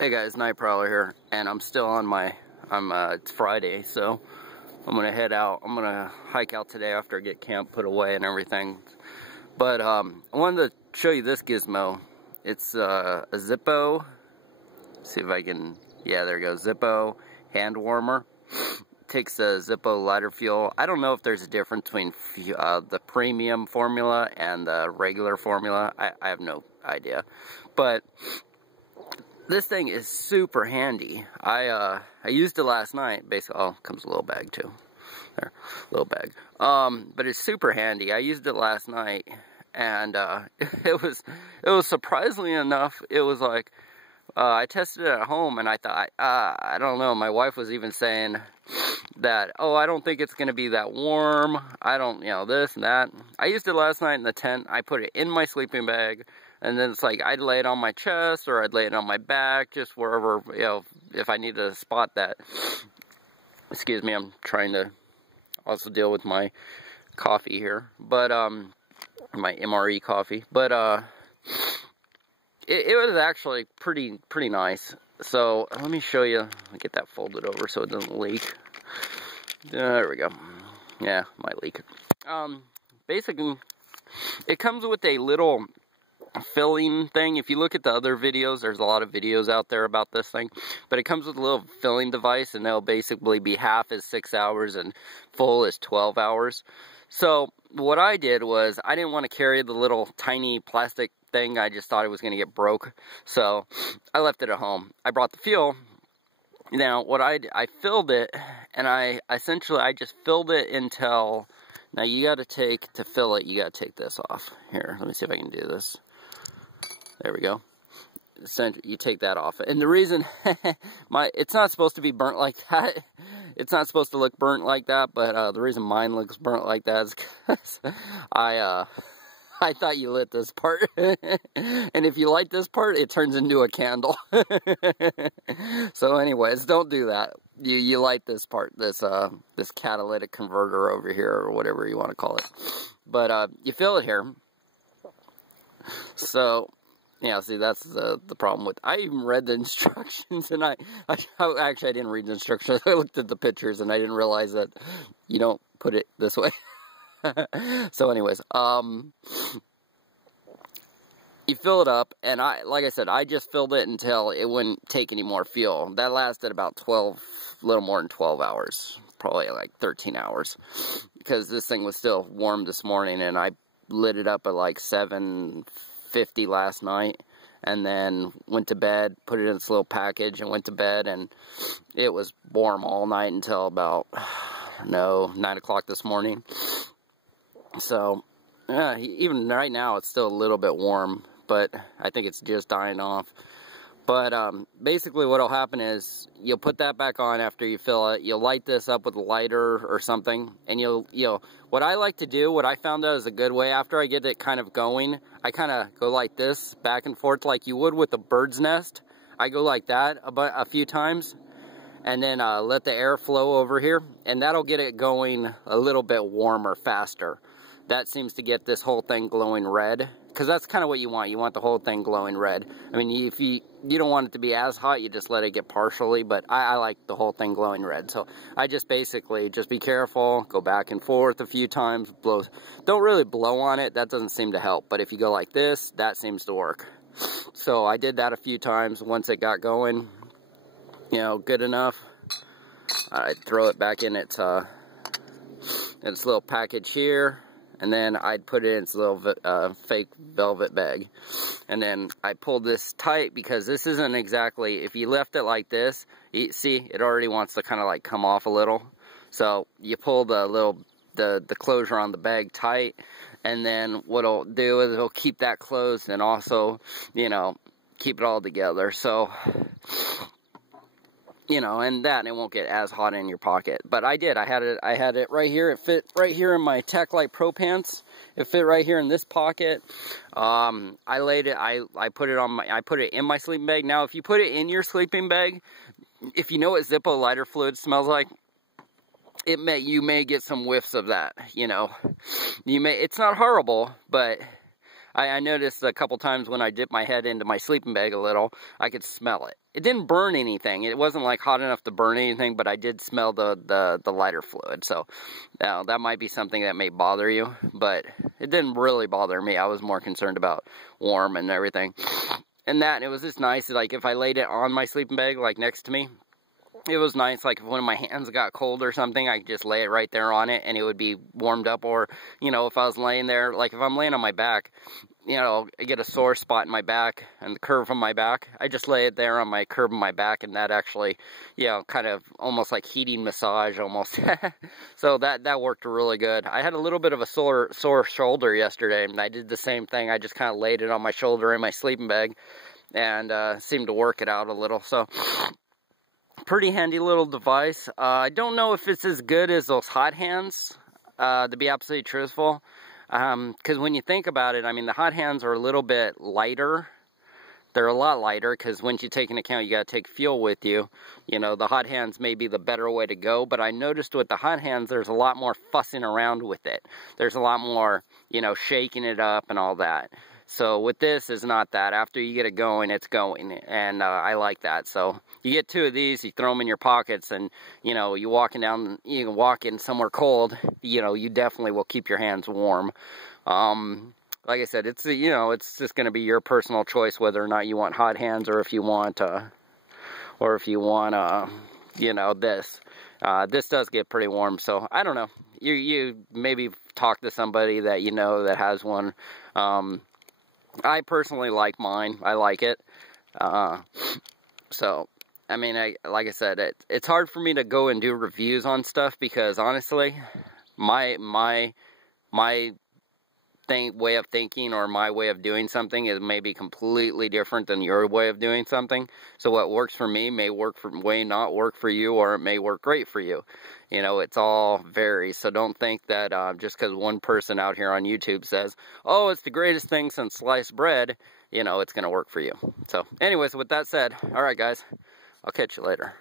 Hey guys, Night Prowler here, and I'm still on my, it's Friday, so I'm gonna head out. I'm gonna hike out today after I get camp put away and everything. But I wanted to show you this gizmo. It's a Zippo. See if I can, yeah, there you go, Zippo hand warmer. Takes a Zippo lighter fuel. I don't know if there's a difference between the premium formula and the regular formula. I have no idea, but this thing is super handy. I used it last night. Basically, oh, comes a little bag too. There, little bag. But it's super handy. I used it last night, and it was surprisingly enough. It was like I tested it at home, and I thought I don't know. My wife was even saying that, oh, I don't think it's gonna be that warm. I don't, this and that. I used it last night in the tent. I put it in my sleeping bag. And then it's like, I'd lay it on my chest, or I'd lay it on my back, just wherever, if I needed to spot that. Excuse me, I'm trying to also deal with my coffee here. But, my MRE coffee. But, it was actually pretty nice. So, let me show you. Let me get that folded over so it doesn't leak. There we go. Yeah, might leak. Basically, it comes with a little filling thing. If you look at the other videos, there's a lot of videos out there about this thing, but it comes with a little filling device, and they'll basically be half is 6 hours and full is 12 hours. So what I did was, I didn't want to carry the little tiny plastic thing. I just thought it was going to get broke, so I left it at home. I brought the fuel. Now what I filled it, and I just filled it until, now you got to fill it, you got to take this off. Here, let me see if I can do this. There we go. You take that off. And the reason, it's not supposed to be burnt like that. It's not supposed to look burnt like that, but the reason mine looks burnt like that is because I thought you lit this part. And if you light this part, it turns into a candle. So anyways, don't do that. You light this part, this catalytic converter over here, or whatever you want to call it. But you fill it here. So, yeah, see, that's the problem with, I even read the instructions, and actually I didn't read the instructions. I looked at the pictures, and I didn't realize that you don't put it this way. So anyways, you fill it up, and like I said, I just filled it until it wouldn't take any more fuel. That lasted about a little more than 12 hours, probably like 13 hours, because this thing was still warm this morning, and I lit it up at like 7:50 last night, and then went to bed, put it in this little package, and went to bed, and it was warm all night until about, 9 o'clock this morning. So, yeah, even right now it's still a little bit warm, but I think it's just dying off. But basically what'll happen is, you'll put that back on after you fill it. You'll light this up with a lighter or something, and what I like to do, what I found out is a good way, after I get it kind of going, I kind of go like this, back and forth, like you would with a bird's nest. I go like that a few times, and then let the air flow over here, and that'll get it going a little bit warmer, faster. That seems to get this whole thing glowing red, because that's kind of what you want. You want the whole thing glowing red. I mean, if you don't want it to be as hot, you just let it get partially, but I like the whole thing glowing red. So I just basically, just be careful, go back and forth a few times, don't really blow on it, that doesn't seem to help, but if you go like this, that seems to work. So I did that a few times. Once it got going, good enough, I'd throw it back in its little package here, and then I'd put it in its little fake velvet bag. And then I pulled this tight, because this isn't exactly, if you left it like this, see, it already wants to kind of like come off a little. So you pull the closure on the bag tight, and then what it'll do is it'll keep that closed, and also, keep it all together. So, and it won't get as hot in your pocket. But I had it right here. It fit right here in my Tac Light Pro pants. It fit right here in this pocket. I laid it, I put it in my sleeping bag. Now, if you put it in your sleeping bag, if you know what Zippo lighter fluid smells like, you may get some whiffs of that, it's not horrible, but I noticed a couple times when I dipped my head into my sleeping bag a little, I could smell it. It didn't burn anything. It wasn't like hot enough to burn anything, but I did smell the lighter fluid. So now that might be something that may bother you, but it didn't really bother me. I was more concerned about warm and everything. And it was just nice, like if I laid it on my sleeping bag, like next to me, it was nice, like if one of my hands got cold or something, I could just lay it right there on it and it would be warmed up. Or, you know, if I was laying there, like if I'm laying on my back, you know, I get a sore spot in my back and the curve of my back, I just lay it there on my curve of my back, and that actually, you know, kind of almost like heating massage almost. So that worked really good. I had a little bit of a sore shoulder yesterday, and I did the same thing. I just kind of laid it on my shoulder in my sleeping bag and seemed to work it out a little. So pretty handy little device. I don't know if it's as good as those hot hands, to be absolutely truthful. Because when you think about it, I mean, the hot hands are a little bit lighter. They're a lot lighter because once you take into account you got to take fuel with you, you know, the hot hands may be the better way to go. But I noticed with the hot hands, there's a lot more fussing around with it. There's a lot more, you know, shaking it up and all that. So with this, is not that. After you get it going, it's going, and I like that. So you get 2 of these, you throw them in your pockets, and you know, you can walk in somewhere cold. You know, you definitely will keep your hands warm. Like I said, it's, you know, it's just going to be your personal choice whether or not you want hot hands, or if you want, you know, this. This does get pretty warm, so I don't know. You maybe talk to somebody that you know that has one. I personally like mine. I like it. So, I mean, like I said, it's hard for me to go and do reviews on stuff because honestly, my way of thinking or my way of doing something is maybe completely different than your way of doing something. So what works for me may not work for you, or it may work great for you. You know, it's all varies. So don't think that just because one person out here on YouTube says, oh, it's the greatest thing since sliced bread, you know, it's going to work for you. So anyways, with that said, all right, guys, I'll catch you later.